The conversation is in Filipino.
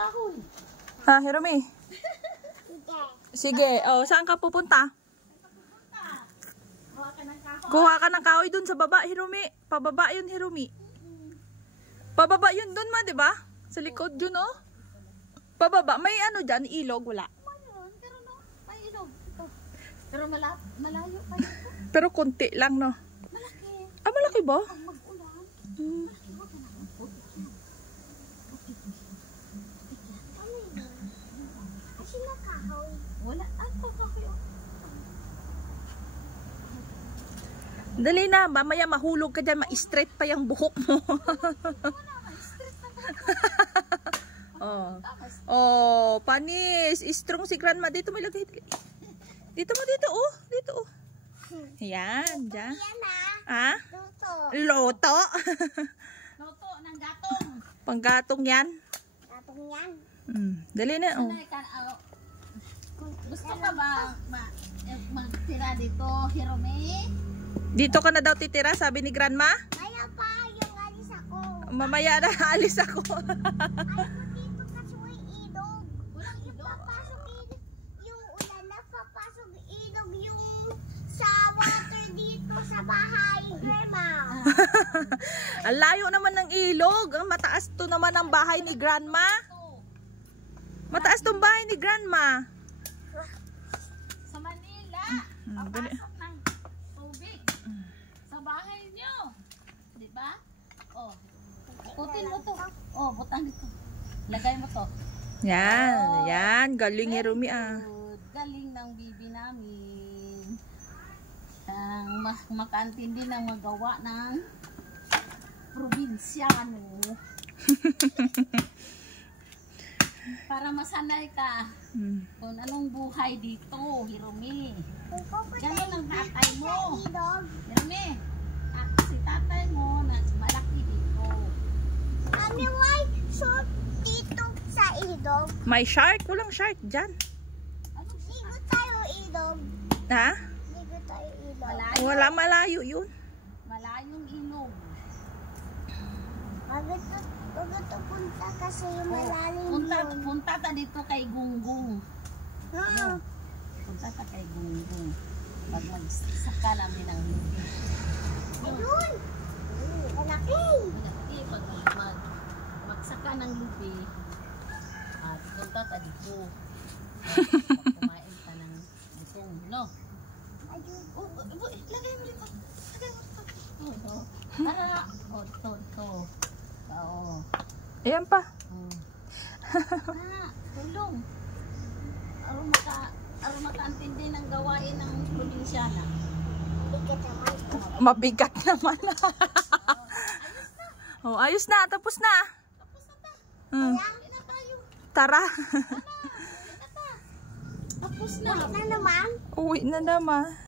kahoy. Ha, Hiromi? Sige. Oh, saan ka pupunta? Kuha ka ng kahoy. Kuha ka ng kahoy dun sa baba, Hiromi. Pababa yun, Hiromi. Pababa yun dun ma, di ba? Sa likod yun, oh. Pababa. May ano dyan, ilog, wala. Mayroon, pero no, may ilog. Ito. Pero malayo pa yun. Pero konti lang, no? Malaki. Ah, malaki ba? Pag mag-ulan, malaki mo ka naman. Putik yan. Putik yan. Putik yan. Kasi nakahoy. Wala. Ako kahoy. Dali na, mamaya mahulog ka dyan, ma-straight pa yung buhok mo. Oh. Oh, panis. Strong si grandma. Dito mo ilagay. Dito mo, dito, oh. Dito, oh. Yan, dyan. Ah? Loto. Loto ng gatong. Panggatong yan. Gatong yan. Dali na, oh. Gusto ka ba magtira dito, Hiromi? Dito ka na daw titira, sabi ni grandma. Kaya pa, yung alis ako. Mamaya na, alis ako. Ayaw dito kasi may ilog. Walang papasok ilog. Yung ulan na papasok ilog yung sa water dito sa bahay, Grandma. Ang layo naman ng ilog. Ang mataas to naman ang bahay ni grandma. Mataas tong bahay ni grandma. Sa Manila, papasok ng tubig sa bahay nyo. Diba? Oh, putin mo to. Oh, butang dito. Lagay mo to. Yan, yan. Galing ni Rumi, ah. Good. Galing ng bibi namin. Ang makaintindi ng magawa ng probinsyano. Para masanay ka kung anong buhay dito, Hiromi. Ganun ang tatay mo. Hiromi, si tatay mo na malaki dito. Kami may short dito sa ilog. May shark? Walang shark dyan. Ligo tayo ilog. Ha? Ligo tayo ilog. Wala, malayo yun. Malayong ilog. Pagod punta kasi malalim yun. Punta ta dito kay Gunggong. Punta ta kay Gunggong. Pag magsaka namin ng lubi. Ayun! Malaki! Malaki. Pag magsaka ng lubi, punta ta dito. Pag kumain ka ng itong, no? Ayun. Lagay mo dito. Lagay mo dito. Tara. Ito. Oo. Ayan pa. Tulong. Aro makaintindi ng gawain ng probinsyana. Mabigat naman. Oh, ayos na. Tapos na. Tapos na ta. Tayo. Tara. Tapos na. Uwi na naman. Uwi na naman.